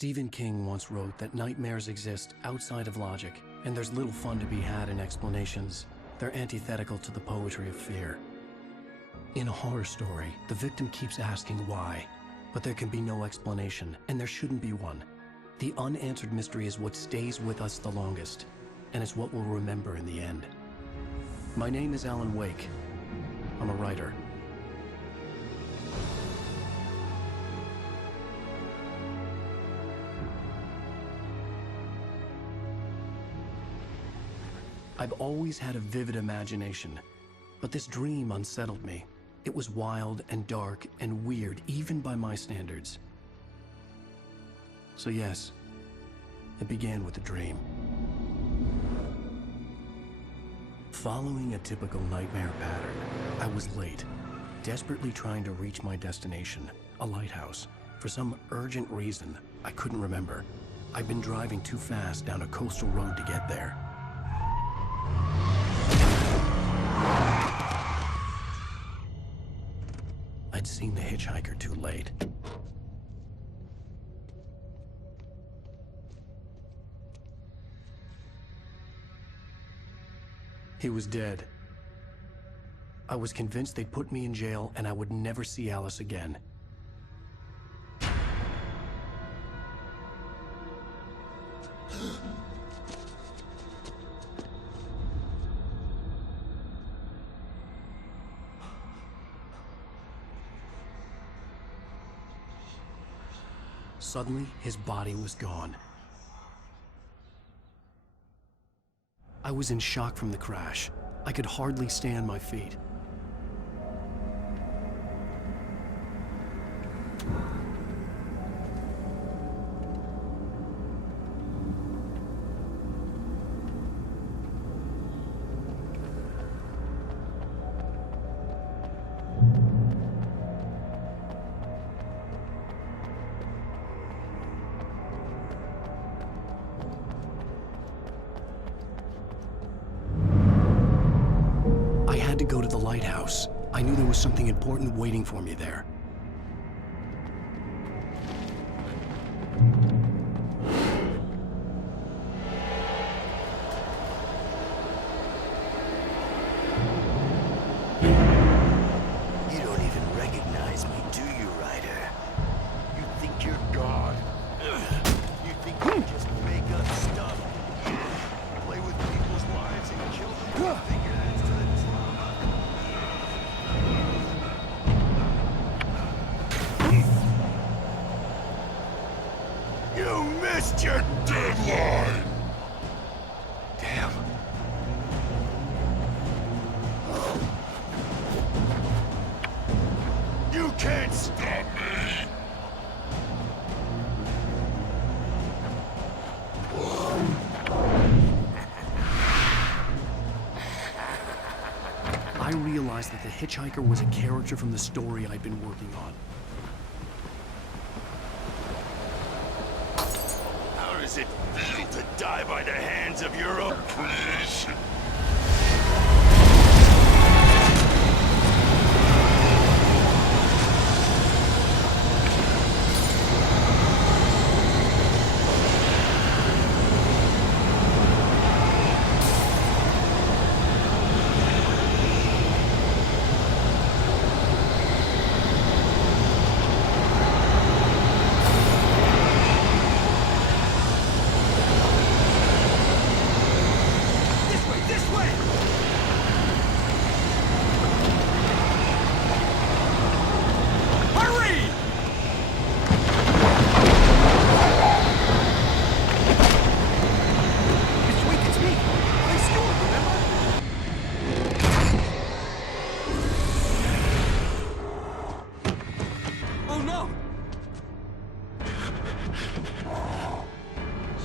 Stephen King once wrote that nightmares exist outside of logic, and there's little fun to be had in explanations. They're antithetical to the poetry of fear. In a horror story, the victim keeps asking why, but there can be no explanation, and there shouldn't be one. The unanswered mystery is what stays with us the longest, and it's what we'll remember in the end. My name is Alan Wake. I'm a writer. I've always had a vivid imagination, but this dream unsettled me. It was wild and dark and weird, even by my standards. So yes, it began with a dream. Following a typical nightmare pattern, I was late, desperately trying to reach my destination, a lighthouse. For some urgent reason, I couldn't remember. I'd been driving too fast down a coastal road to get there. I'd seen the hitchhiker too late. He was dead. I was convinced they'd put me in jail and I would never see Alice again. Suddenly, his body was gone. I was in shock from the crash. I could hardly stay on my feet. To go to the lighthouse. I knew there was something important waiting for me there. You don't even recognize me, do you, Ryder? You think you're God? You think you can just make up stuff? Play with people's lives and kill them? Figure that's to the You missed your deadline! Damn. You can't stop me! I realized that the hitchhiker was a character from the story I'd been working on. How does it feel to die by the hands of your oppressor?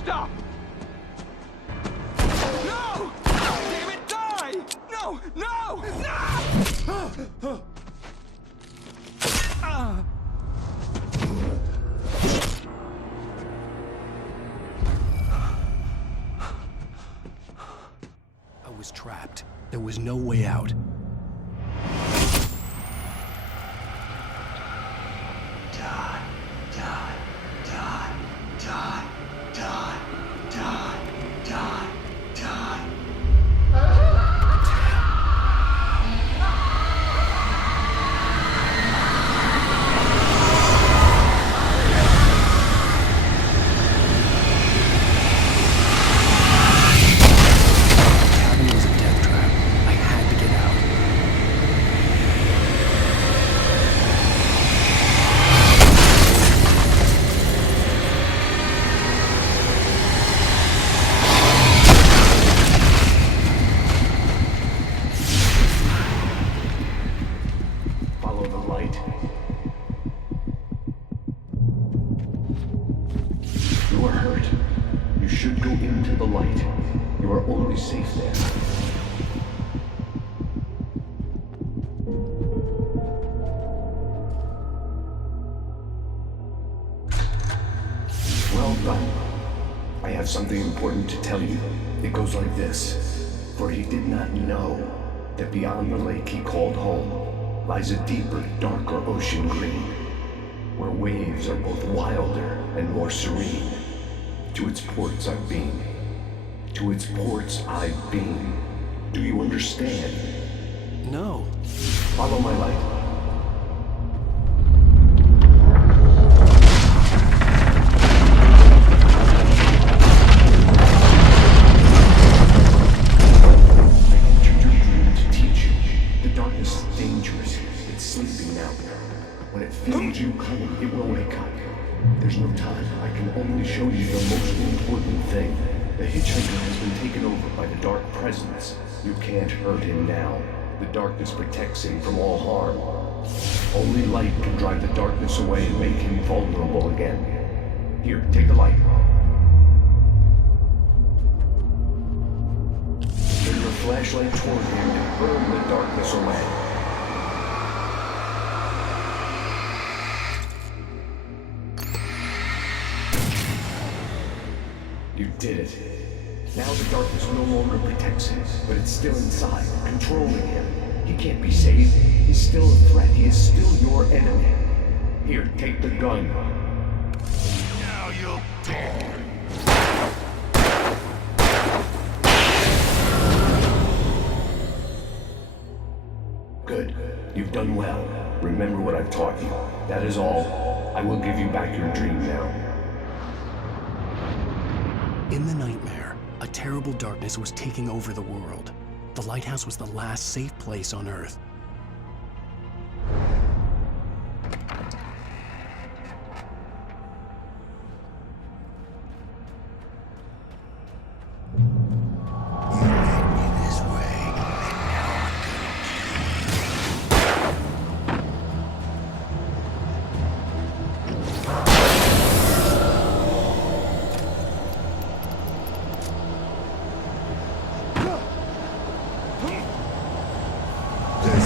Stop! No! Damn it, die! No! No! No! I was trapped. There was no way out. Die, die, die, die. only safe there. Well done. I have something important to tell you. It goes like this. For he did not know that beyond the lake he called home lies a deeper, darker ocean green, where waves are both wilder and more serene. To its ports I've been. To its ports I've been. Do you understand? No. Follow my light. I entered your dream to teach you. The darkness is dangerous. It's sleeping now. When it feels you coming, it will wake up. There's no time. I can only show you the most important thing. The hitchhiker has been taken over by the dark presence. You can't hurt him now. The darkness protects him from all harm. Only light can drive the darkness away and make him vulnerable again. Here, take the light. Turn your flashlight toward him and burn the darkness away. You did it. Now the darkness no longer protects him, but it's still inside, controlling him. He can't be saved. He's still a threat. He is still your enemy. Here, take the gun. Now you'll die. Good. You've done well. Remember what I've taught you. That is all. I will give you back your dream now. In the nightmare, a terrible darkness was taking over the world. The lighthouse was the last safe place on Earth. There's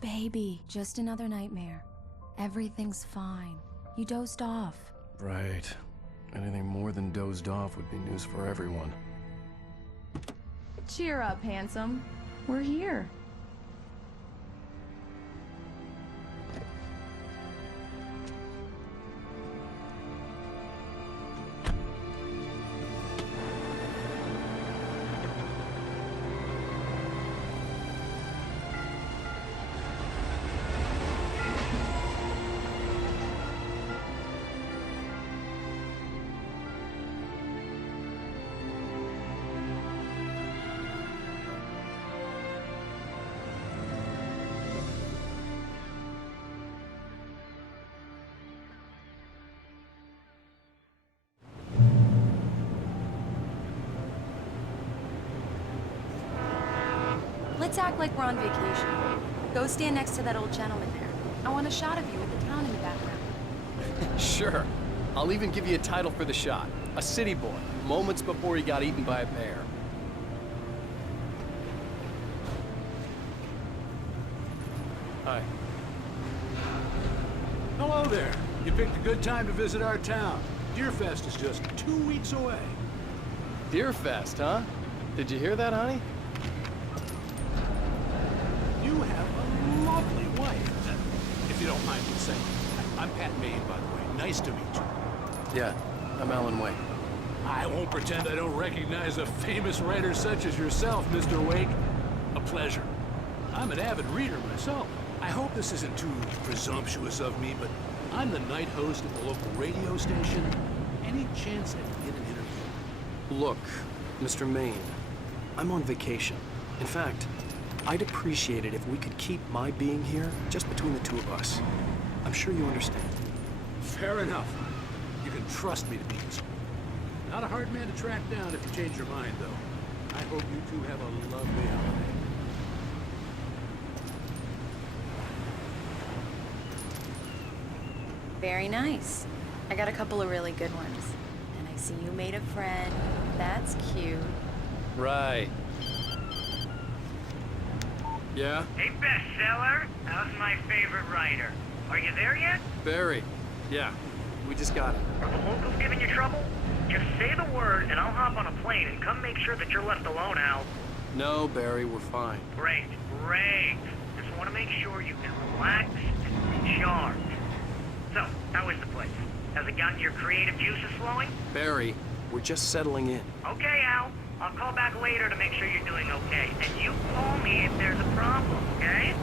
baby. Just another nightmare. Everything's fine. You dozed off. Right. Anything more than dozed off would be news for everyone. Cheer up, handsome. We're here. Let's act like we're on vacation. Go stand next to that old gentleman there. I want a shot of you with the town in the background. Sure. I'll even give you a title for the shot. A city boy, moments before he got eaten by a bear. Hi. Hello there. You picked a good time to visit our town. Deerfest is just 2 weeks away. Deerfest, huh? Did you hear that, honey? You have a lovely wife, if you don't mind me saying. I'm Pat Maine, by the way. Nice to meet you. Yeah, I'm Alan Wake. I won't pretend I don't recognize a famous writer such as yourself, Mr. Wake. A pleasure. I'm an avid reader myself. I hope this isn't too presumptuous of me, but I'm the night host at the local radio station. Any chance I can get an interview? Look, Mr. Maine, I'm on vacation. In fact, I'd appreciate it if we could keep my being here just between the two of us. I'm sure you understand. Fair enough. You can trust me to be this. Not a hard man to track down if you change your mind, though. I hope you two have a lovely holiday. Very nice. I got a couple of really good ones. And I see you made a friend. That's cute. Right. Yeah? Hey, bestseller. How's my favorite writer? Are you there yet? Barry. Yeah, we just got it. Are the locals giving you trouble? Just say the word, and I'll hop on a plane and come make sure that you're left alone, Al. No, Barry, we're fine. Great, great. Just want to make sure you can relax and recharge. So, how is the place? Has it gotten your creative juices flowing? Barry, we're just settling in. Okay, Al. I'll call back later to make sure you're doing okay. And you call me if there's a problem, okay?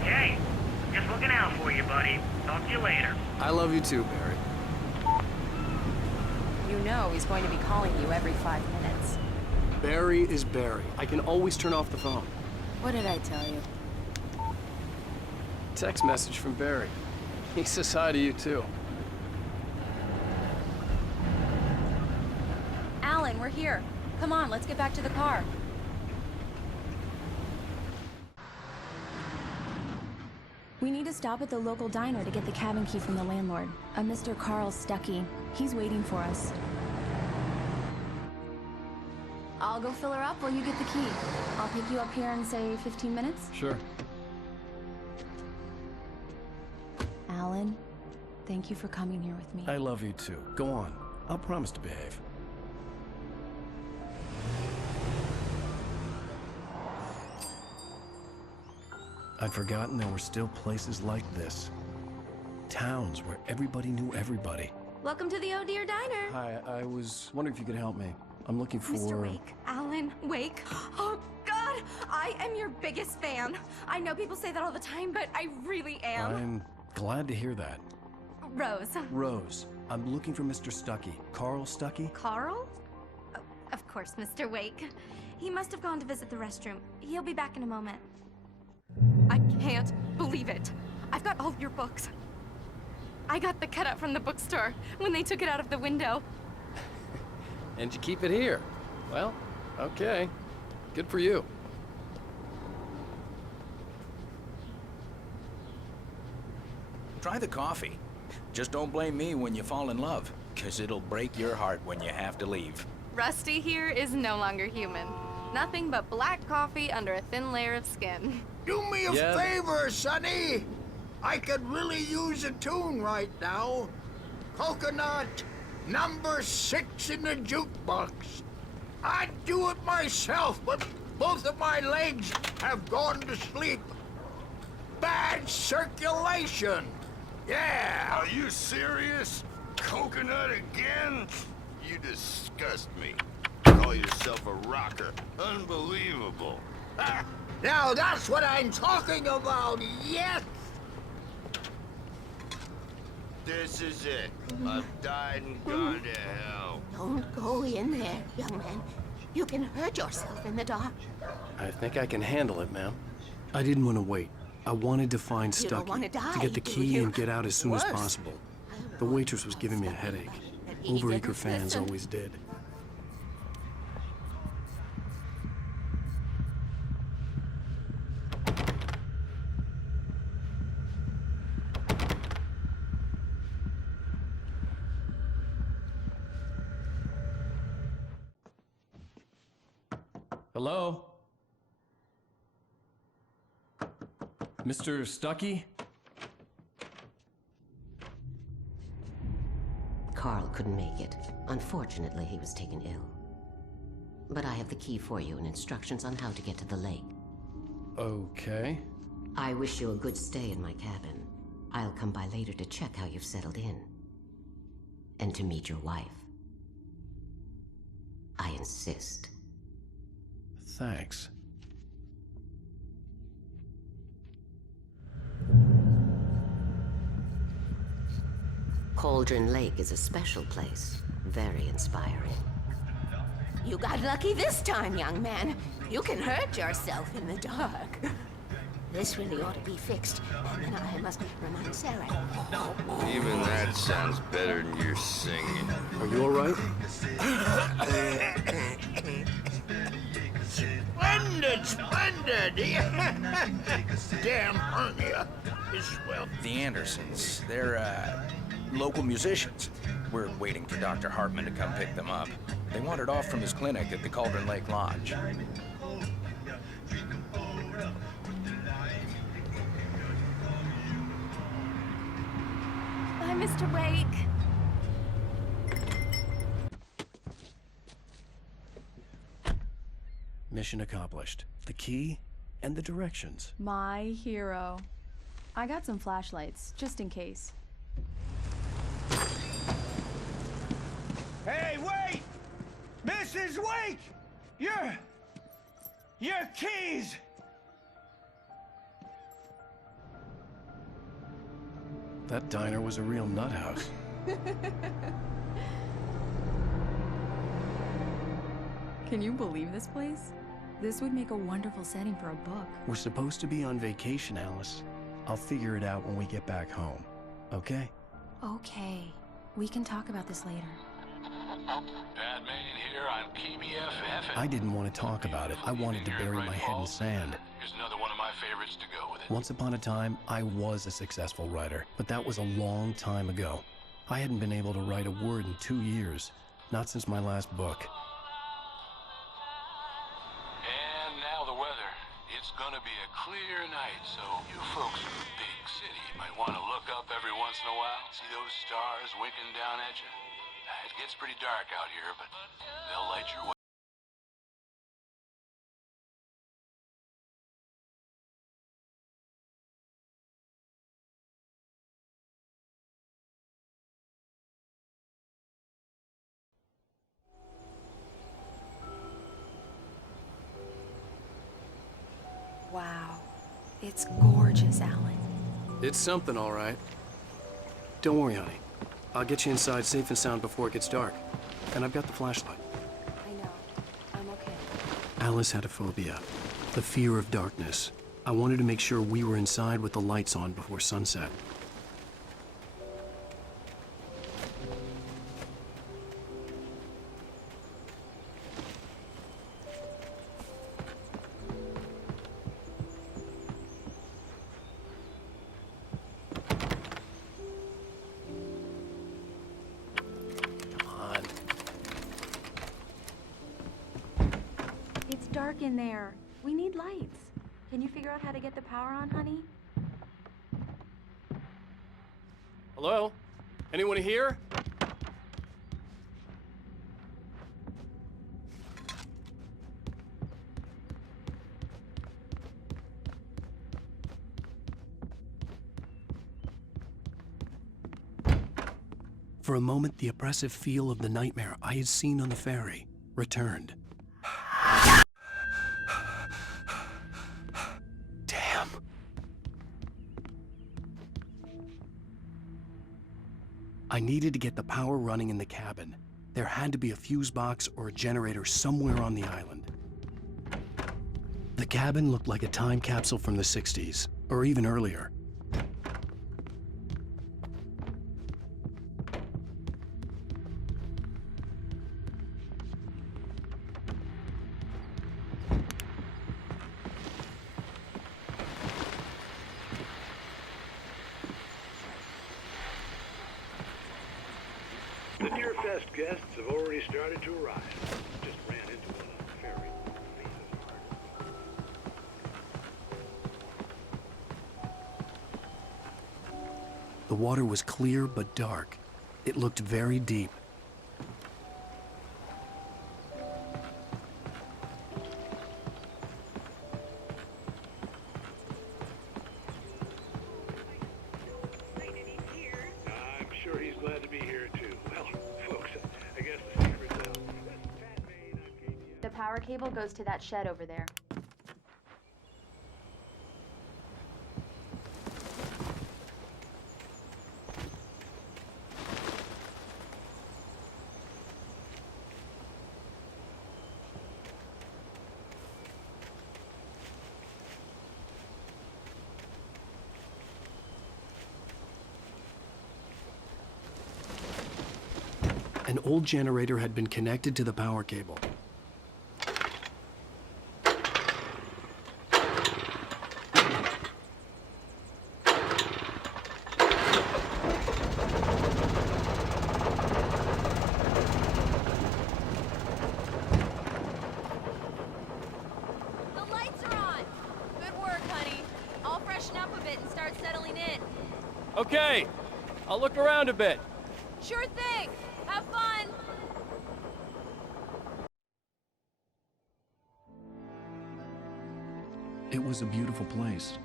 Okay. Just looking out for you, buddy. Talk to you later. I love you too, Barry. You know he's going to be calling you every 5 minutes. Barry is Barry. I can always turn off the phone. What did I tell you? Text message from Barry. He says hi to you too. Alan, we're here. Come on, let's get back to the car. We need to stop at the local diner to get the cabin key from the landlord. A Mr. Carl Stuckey. He's waiting for us. I'll go fill her up while you get the key. I'll pick you up here in, say, 15 minutes? Sure. Alan, thank you for coming here with me. I love you too. Go on. I'll promise to behave. I'd forgotten there were still places like this. Towns where everybody knew everybody. Welcome to the Oh Dear Diner. Hi, I was wondering if you could help me. I'm looking for... Mr. Wake. Alan Wake. Oh, God! I am your biggest fan. I know people say that all the time, but I really am. I'm glad to hear that. Rose. Rose, I'm looking for Mr. Stuckey. Carl Stuckey? Carl? Oh, of course, Mr. Wake. He must have gone to visit the restroom. He'll be back in a moment. I can't believe it. I've got all your books. I got the cutout from the bookstore when they took it out of the window. And you keep it here. Well, okay. Good for you. Try the coffee. Just don't blame me when you fall in love, 'cause it'll break your heart when you have to leave. Rusty here is no longer human. Nothing but black coffee under a thin layer of skin. Do me a Yeah. favor, Sonny. I could really use a tune right now. Coconut, number 6 in the jukebox. I'd do it myself, but both of my legs have gone to sleep. Bad circulation. Yeah. Are you serious? Coconut again? You disgust me. Call yourself a rocker. Unbelievable. Now that's what I'm talking about, yes! This is it. I've died and gone to hell. Don't go in there, young man. You can hurt yourself in the dark. I think I can handle it, ma'am. I didn't want to wait. I wanted to find You don't Stucky, wanna die, to get the do key you? and get out as soon as Worse. possible. The waitress was giving me a headache. he Overeager didn't fans listen. always did. Hello? Mr. Stucky? Carl couldn't make it. Unfortunately, he was taken ill. But I have the key for you and instructions on how to get to the lake. Okay. I wish you a good stay in my cabin. I'll come by later to check how you've settled in. And to meet your wife. I insist. Thanks. Cauldron Lake is a special place. Very inspiring. You got lucky this time, young man. You can hurt yourself in the dark. This really ought to be fixed, and then I must remind Sarah. Even that sounds better than your singing. Are you alright? Splendid, splendid! Damn hernia. Well, The Andersons, they're, local musicians. We're waiting for Dr. Hartman to come pick them up. They wandered off from his clinic at the Cauldron Lake Lodge. Bye, Mr. Wake. Mission accomplished. The key and the directions. My hero. I got some flashlights, just in case. Hey, wait! Mrs. Wake! Your keys! That diner was a real nut house. Can you believe this place? This would make a wonderful setting for a book. We're supposed to be on vacation, Alice. I'll figure it out when we get back home. Okay? Okay. We can talk about this later. Pat Main here on KBFF. I didn't want to talk about it. I wanted to bury my head in sand. Here's another one of my favorites to go with it. Once upon a time, I was a successful writer, but that was a long time ago. I hadn't been able to write a word in 2 years. Not since my last book. And now the weather. It's gonna be a clear night, so you folks in the big city might want to look up every once in a while. See those stars winking down at you? It gets pretty dark out here, but they'll light your way. Wow. It's gorgeous, Alan. It's something, all right. Don't worry, honey. I'll get you inside safe and sound before it gets dark. And I've got the flashlight. I know. I'm okay. Alice had a phobia. The fear of darkness. I wanted to make sure we were inside with the lights on before sunset. It's dark in there. We need lights. Can you figure out how to get the power on, honey? Hello? Anyone here? For a moment, the oppressive feel of the nightmare I had seen on the ferry returned. Damn. I needed to get the power running in the cabin. There had to be a fuse box or a generator somewhere on the island. The cabin looked like a time capsule from the 60s, or even earlier. The Deer Fest guests have already started to arrive. Just ran into one on the ferry. The water was clear but dark. It looked very deep. I'm sure he's glad to be here too. Well, folks, I guess the secret's out. The power cable goes to that shed over there. An old generator had been connected to the power cable. The lights are on! Good work, honey. I'll freshen up a bit and start settling in. Okay, I'll look around a bit. Sure thing! Have fun! It was a beautiful place.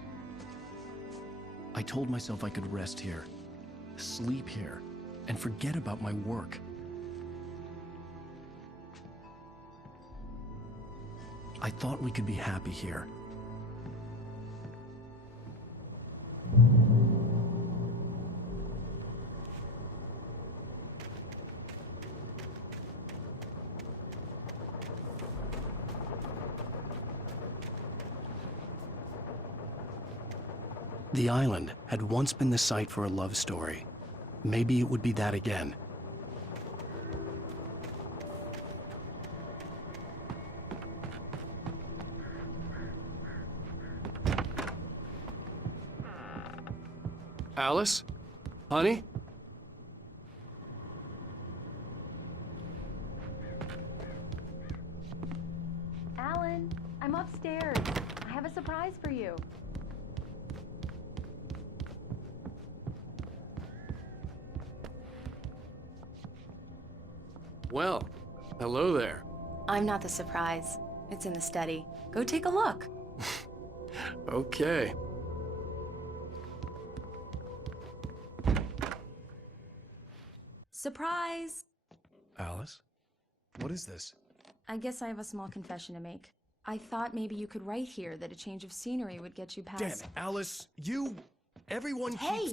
I told myself I could rest here, sleep here, and forget about my work. I thought we could be happy here. The island had once been the site for a love story. Maybe it would be that again. Alice? Honey? Alan, I'm upstairs. I have a surprise for you. Well, hello there. I'm not the surprise. It's in the study. Go take a look. Okay. Surprise! Alice? What is this? I guess I have a small confession to make. I thought maybe you could write here that a change of scenery would get you past... Damn it, Alice, everyone Hey,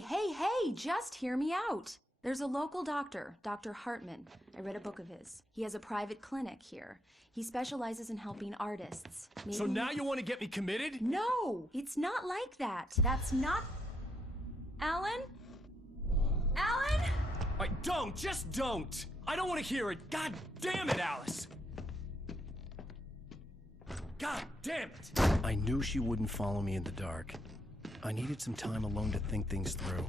just hear me out. There's a local doctor, Dr. Hartman. I read a book of his. He has a private clinic here. He specializes in helping artists. Maybe... So now you want to get me committed? No, it's not like that. That's not... Alan? Alan? Just don't! I don't want to hear it! God damn it, Alice! God damn it! I knew she wouldn't follow me in the dark. I needed some time alone to think things through.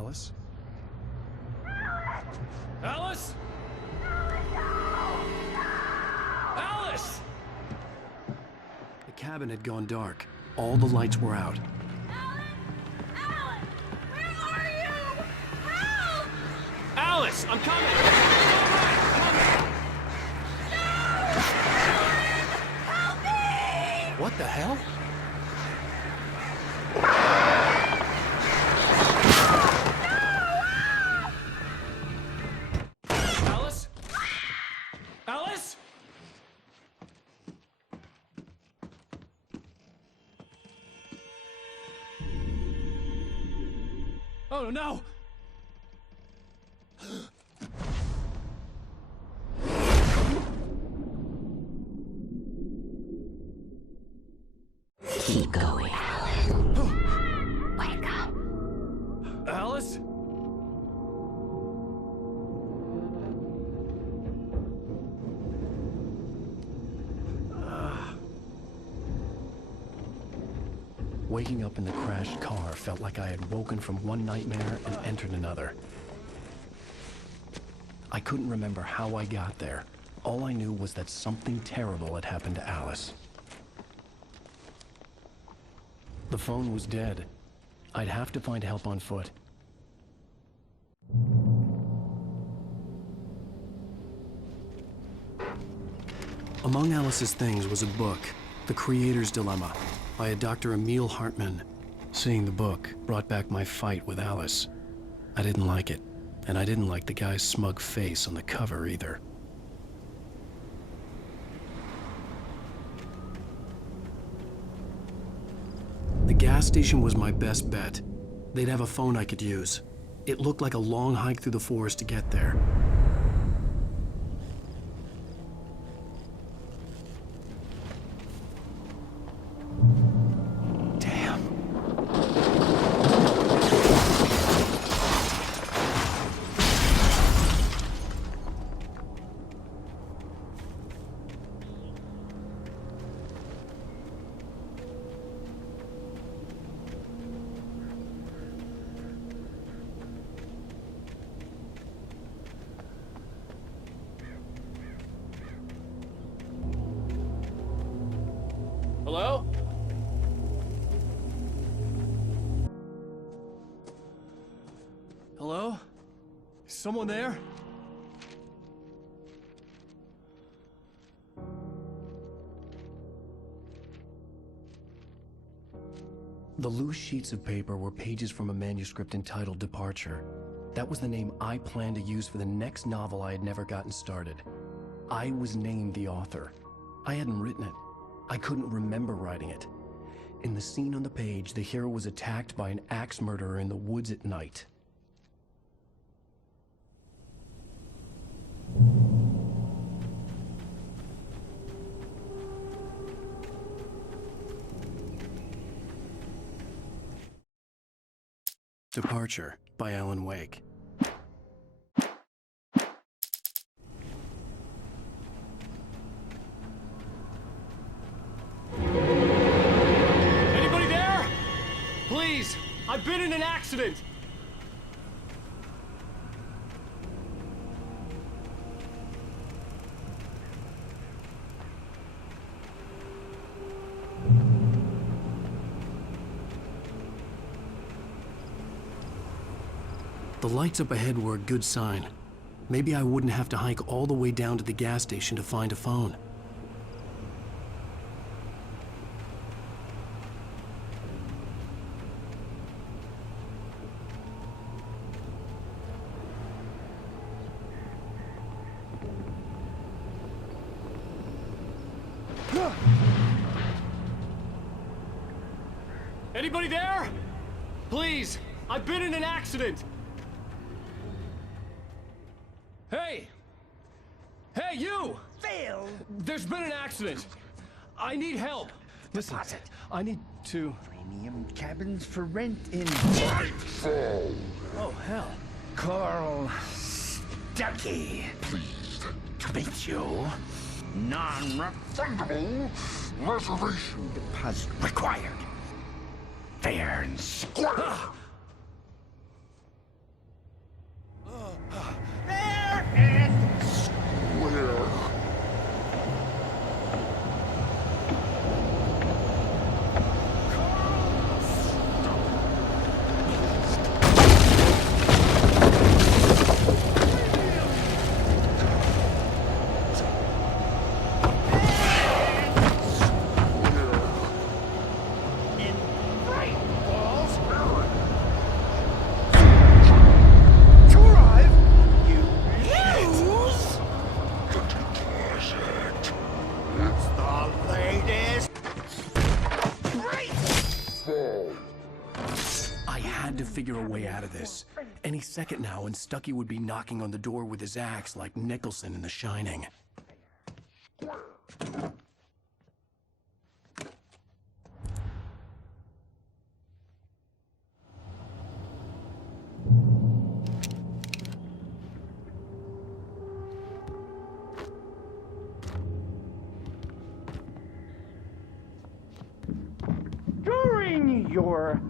Alice? Alice? Alice! The cabin had gone dark. All the lights were out. Alice, I'm coming! What the hell? Alice? Alice? Oh no! Keep going, Alan. Wake up. Alice? Waking up in the crashed car felt like I had woken from one nightmare and entered another. I couldn't remember how I got there. All I knew was that something terrible had happened to Alice. The phone was dead. I'd have to find help on foot. Among Alice's things was a book, The Creator's Dilemma, by a Dr. Emil Hartman. Seeing the book brought back my fight with Alice. I didn't like it, and I didn't like the guy's smug face on the cover either. The gas station was my best bet. They'd have a phone I could use. It looked like a long hike through the forest to get there. Damn. Hello? Hello? Is someone there? The loose sheets of paper were pages from a manuscript entitled Departure. That was the name I planned to use for the next novel I had never gotten started. I was named the author. I hadn't written it. I couldn't remember writing it. In the scene on the page, the hero was attacked by an axe murderer in the woods at night. Departure by Alan Wake. Anybody there? Please, I've been in an accident. The lights up ahead were a good sign. Maybe I wouldn't have to hike all the way down to the gas station to find a phone. Anybody there? Please, I've been in an accident. Hey! Hey, you! Phil! There's been an accident. I need help. Listen, I need to... Premium cabins for rent in... Nightfall! Oh, hell. Carl Stuckey. Pleased To meet you. non-refundable reservation Deposit required. Fair and square. I had to figure a way out of this. Any second now, and Stucky would be knocking on the door with his axe like Nicholson in The Shining. During your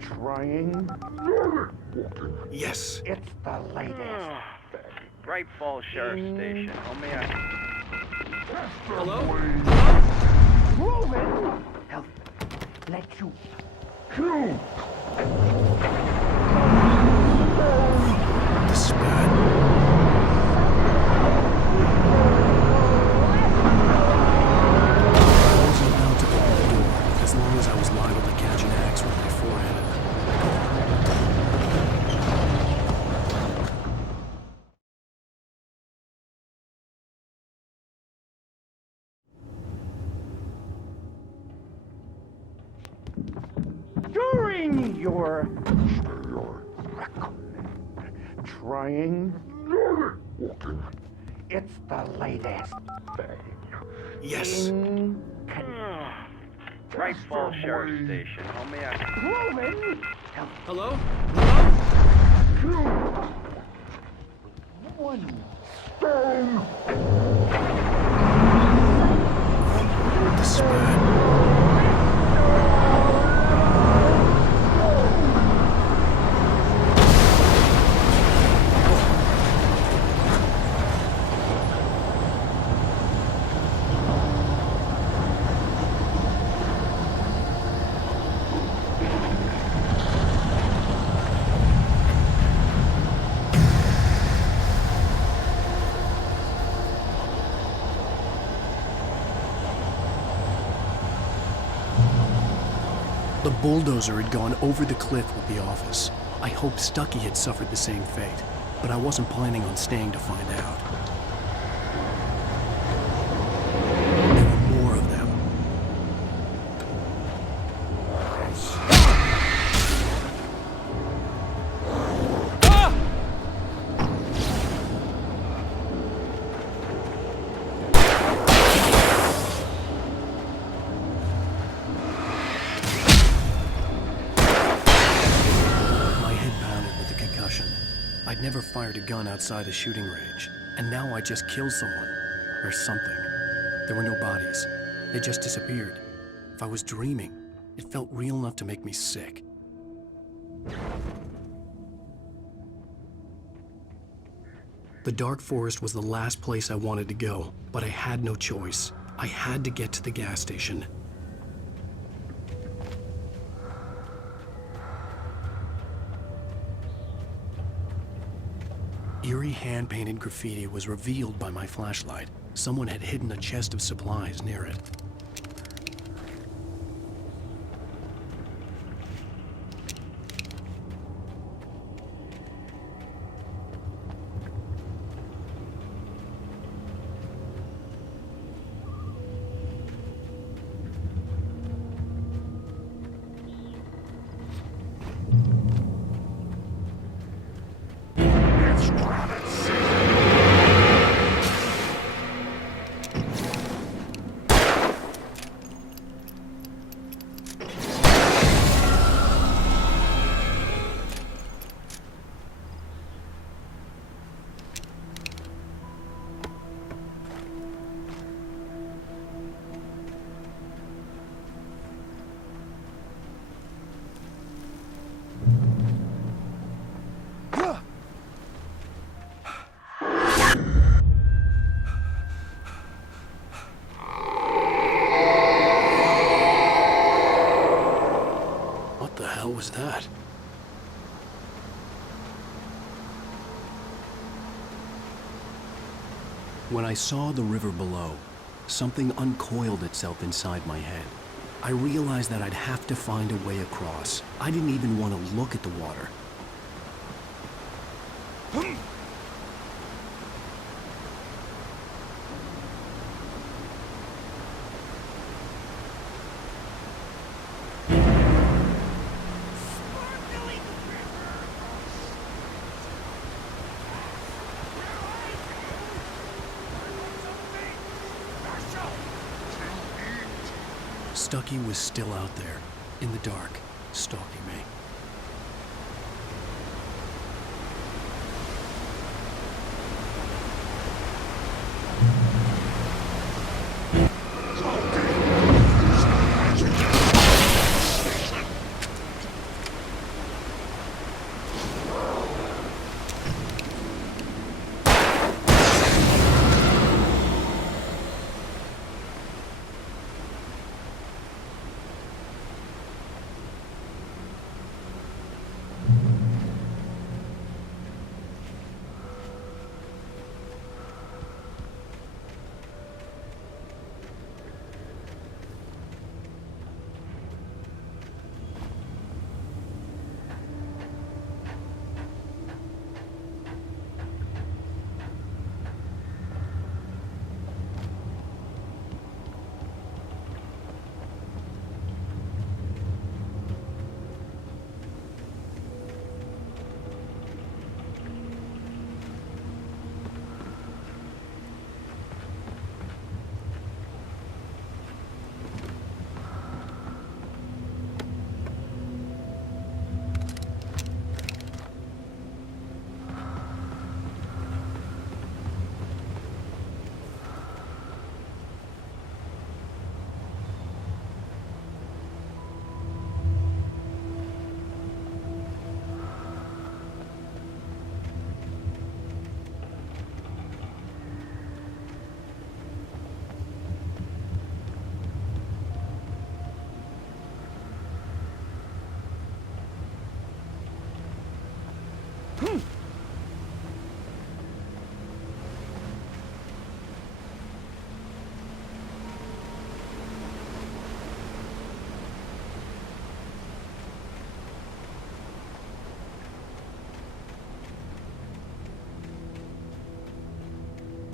trying. Yes. It's the latest. Bright Falls Sheriff Station. How may I? Hello? Moving. Help. Let you. Shoot. Despair. As long as I was liable to catch an axe with my forehead. During your trying. It's the latest thing. Yes. Bright Falls Sheriff Station. How may I? Moving. Hello? One stone. Despair. The bulldozer had gone over the cliff with the office. I hoped Stucky had suffered the same fate, but I wasn't planning on staying to find out. There were more of them. I'd never fired a gun outside a shooting range, and now I just killed someone. Or something. There were no bodies. They just disappeared. If I was dreaming, it felt real enough to make me sick. The dark forest was the last place I wanted to go, but I had no choice. I had to get to the gas station. Eerie hand-painted graffiti was revealed by my flashlight. Someone had hidden a chest of supplies near it. What was that? When I saw the river below, something uncoiled itself inside my head. I realized that I'd have to find a way across. I didn't even want to look at the water. Stucky was still out there, in the dark, stalking me.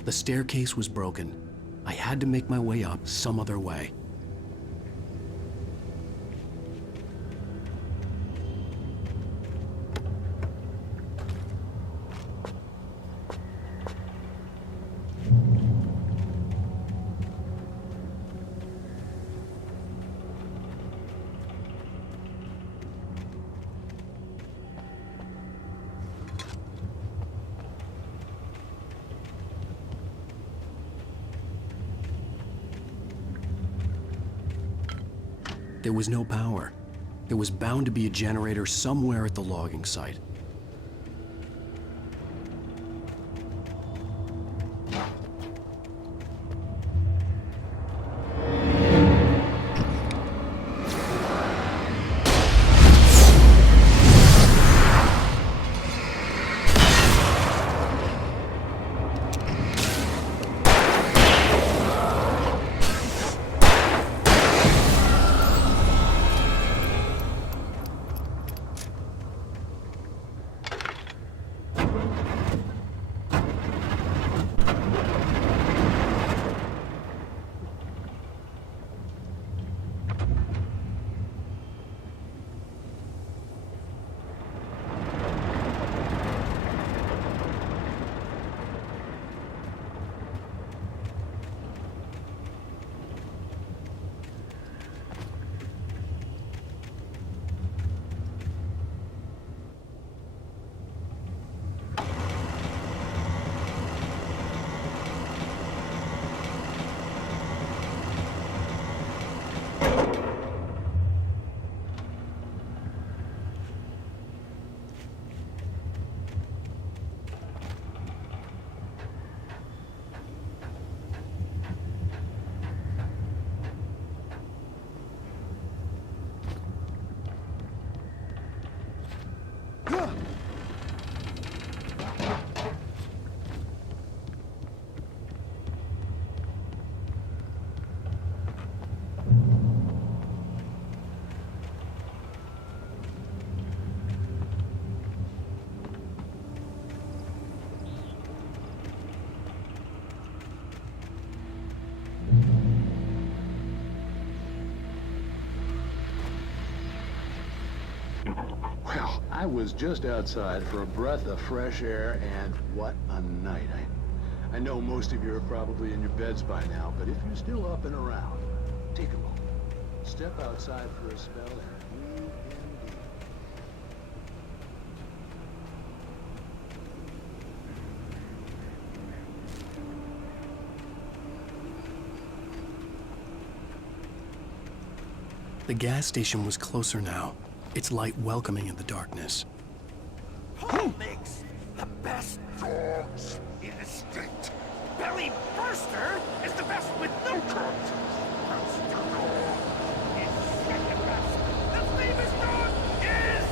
The staircase was broken. I had to make my way up some other way. There was no power. There was bound to be a generator somewhere at the logging site. Well, I was just outside for a breath of fresh air, and what a night. I know most of you are probably in your beds by now, but if you're still up and around, take a moment. step outside for a spell, and you can do. The gas station was closer now, its light welcoming in the darkness. Who makes the best dogs in the state? Belly Burster is the best with no coat. Monster dog is second best. The famous dog is...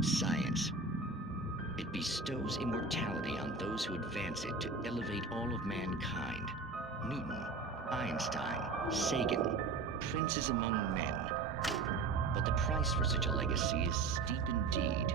Science. It bestows immortality on those who advance it to elevate all of mankind. Newton, Einstein, Sagan, princes among men. But the price for such a legacy is steep indeed.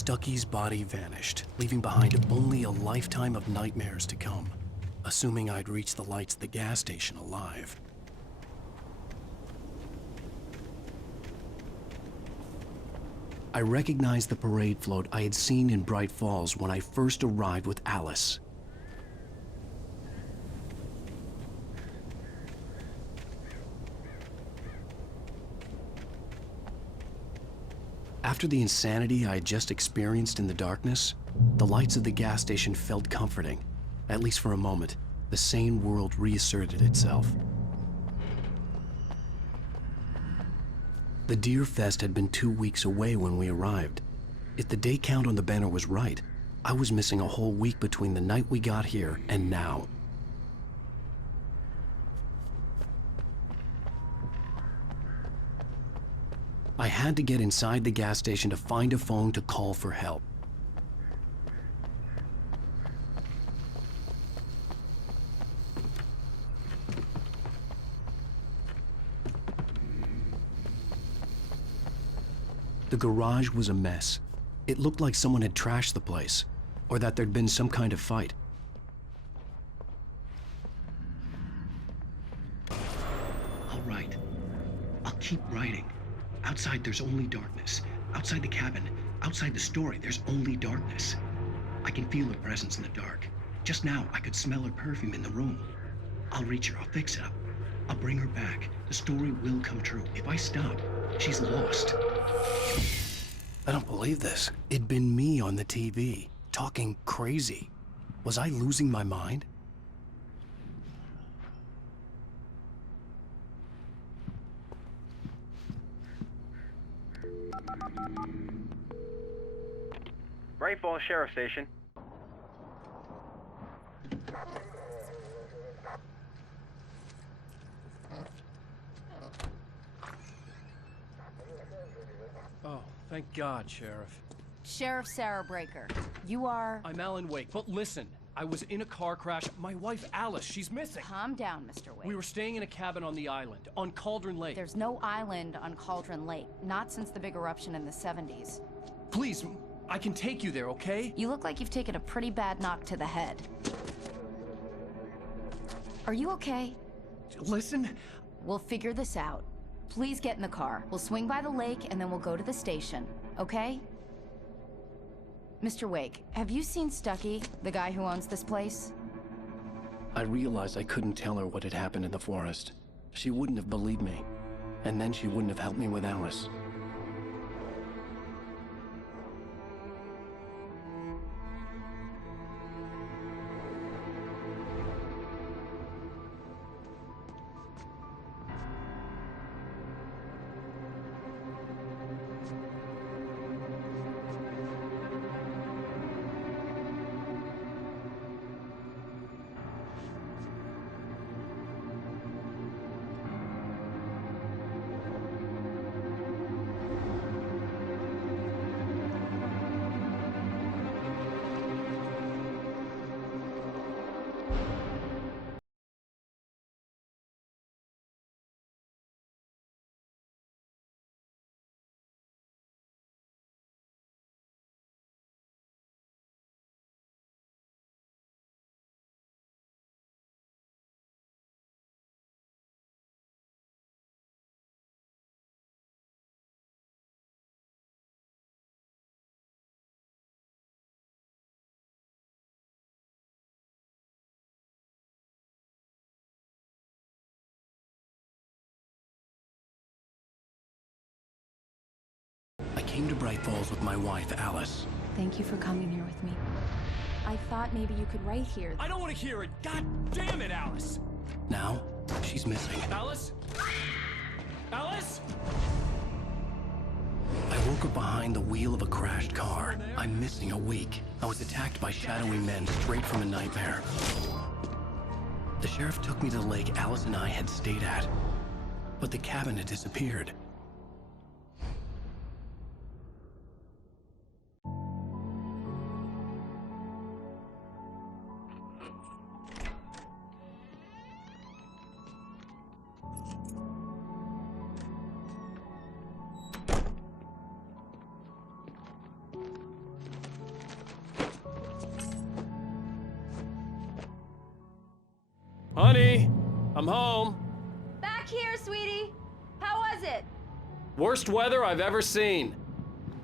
Stucky's body vanished, leaving behind only a lifetime of nightmares to come, assuming I'd reach the lights at the gas station alive. I recognized the parade float I had seen in Bright Falls when I first arrived with Alice. After the insanity I had just experienced in the darkness, the lights of the gas station felt comforting. At least for a moment, the sane world reasserted itself. The Deer Fest had been 2 weeks away when we arrived. If the day count on the banner was right, I was missing a whole week between the night we got here and now. I had to get inside the gas station to find a phone to call for help. The garage was a mess. It looked like someone had trashed the place, or that there'd been some kind of fight. All right. I'll keep writing. Outside, there's only darkness. Outside the cabin, outside the story, there's only darkness. I can feel her presence in the dark. Just now, I could smell her perfume in the room. I'll reach her. I'll fix it up. I'll bring her back. The story will come true. If I stop, she's lost. I don't believe this. It'd been me on the TV, talking crazy. Was I losing my mind? Bright Falls Sheriff Station. Oh, thank God, Sheriff. Sheriff Sarah Breaker. You are... I'm Alan Wake, but listen. I was in a car crash. My wife, Alice, she's missing. Calm down, Mr. Wake. We were staying in a cabin on the island, on Cauldron Lake. There's no island on Cauldron Lake. Not since the big eruption in the 70s. Please, I can take you there, okay? You look like you've taken a pretty bad knock to the head. Are you okay? Listen. We'll figure this out. Please get in the car. We'll swing by the lake and then we'll go to the station, okay? Mr. Wake, have you seen Stucky, the guy who owns this place? I realized I couldn't tell her what had happened in the forest. She wouldn't have believed me. And then she wouldn't have helped me with Alice. I came to Bright Falls with my wife, Alice. Thank you for coming here with me. I thought maybe you could write here. I don't want to hear it! God damn it, Alice! Now, she's missing. Alice? Alice? I woke up behind the wheel of a crashed car. I'm missing a week. I was attacked by shadowy men straight from a nightmare. The sheriff took me to the lake Alice and I had stayed at. But the cabin had disappeared. Honey, I'm home. Back here, sweetie. How was it? Worst weather I've ever seen.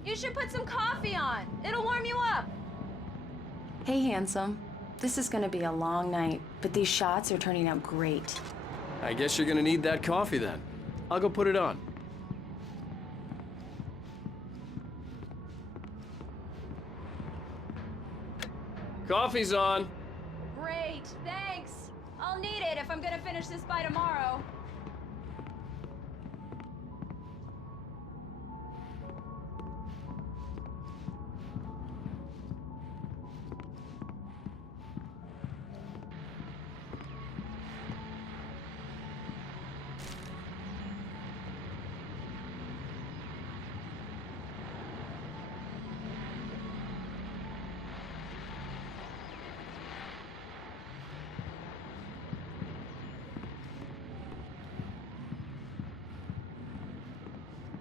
You should put some coffee on. It'll warm you up. Hey, handsome. This is gonna be a long night, but these shots are turning out great. I guess you're gonna need that coffee then. I'll go put it on. Coffee's on. Great, thanks. I'll need it if I'm gonna finish this by tomorrow.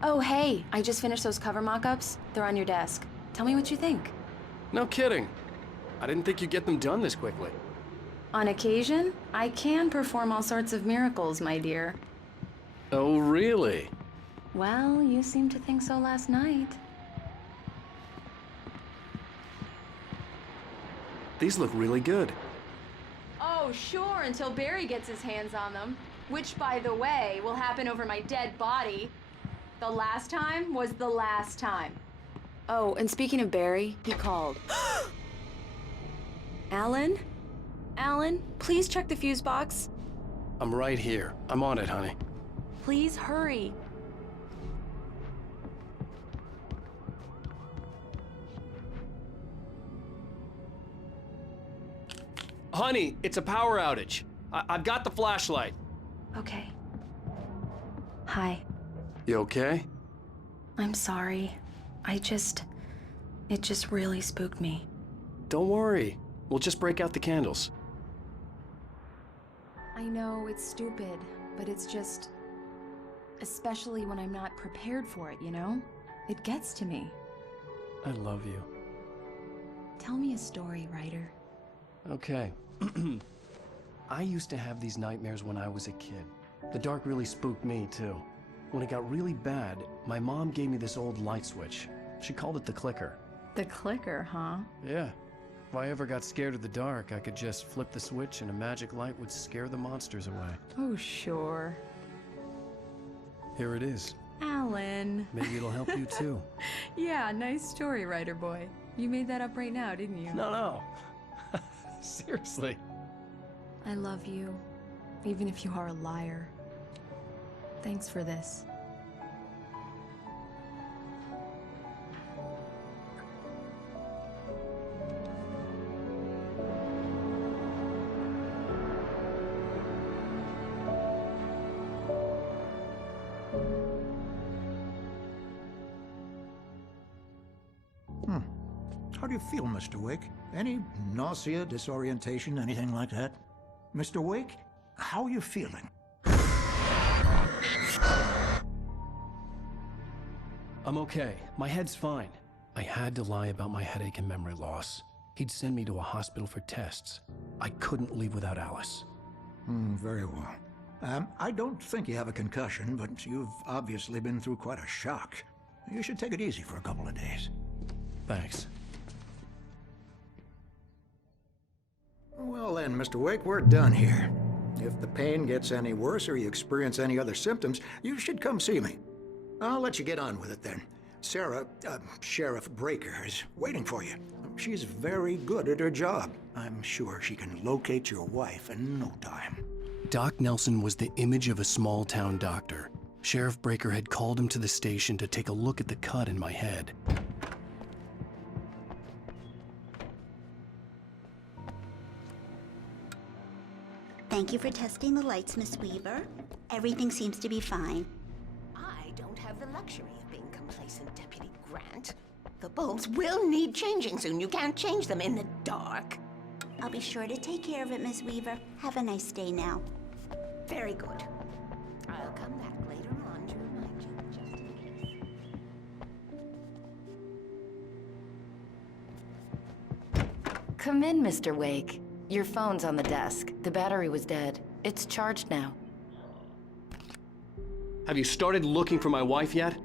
Oh, hey, I just finished those cover mock-ups. They're on your desk. Tell me what you think. No kidding. I didn't think you'd get them done this quickly. On occasion, I can perform all sorts of miracles, my dear. Oh, really? Well, you seemed to think so last night. These look really good. Oh, sure, until Barry gets his hands on them. Which, by the way, will happen over my dead body. The last time was the last time. Oh, and speaking of Barry, he called. Alan? Alan, please check the fuse box. I'm right here. I'm on it, honey. Please hurry. Honey, it's a power outage. I've got the flashlight. Okay. Hi. You okay? I'm sorry. It just really spooked me. Don't worry. We'll just break out the candles. I know it's stupid, but it's just... especially when I'm not prepared for it, you know? It gets to me. I love you. Tell me a story, writer. Okay. I used to have these nightmares when I was a kid. The dark really spooked me, too. When it got really bad, my mom gave me this old light switch. She called it the clicker. The clicker, huh? Yeah. If I ever got scared of the dark, I could just flip the switch and a magic light would scare the monsters away. Oh, sure. Here it is. Alan. Maybe it'll help you, too. Yeah, nice story, writer boy. You made that up right now, didn't you? No. Seriously. I love you, even if you are a liar. Thanks for this. How do you feel, Mr. Wake? Any nausea, disorientation, anything like that? Mr. Wake, how are you feeling? I'm okay. My head's fine. I had to lie about my headache and memory loss. He'd send me to a hospital for tests. I couldn't leave without Alice. Very well. I don't think you have a concussion, but you've obviously been through quite a shock. You should take it easy for a couple of days. Thanks. Well then, Mr. Wake, we're done here. If the pain gets any worse or you experience any other symptoms, you should come see me. I'll let you get on with it then. Sarah, Sheriff Breaker, is waiting for you. She's very good at her job. I'm sure she can locate your wife in no time. Doc Nelson was the image of a small-town doctor. Sheriff Breaker had called him to the station to take a look at the cut in my head. Thank you for testing the lights, Miss Weaver. Everything seems to be fine. I don't have the luxury of being complacent, Deputy Grant. The bulbs will need changing soon. You can't change them in the dark. I'll be sure to take care of it, Miss Weaver. Have a nice day now. Very good. I'll come back later on to remind you, just in case. Come in, Mr. Wake. Your phone's on the desk. The battery was dead. It's charged now. Have you started looking for my wife yet?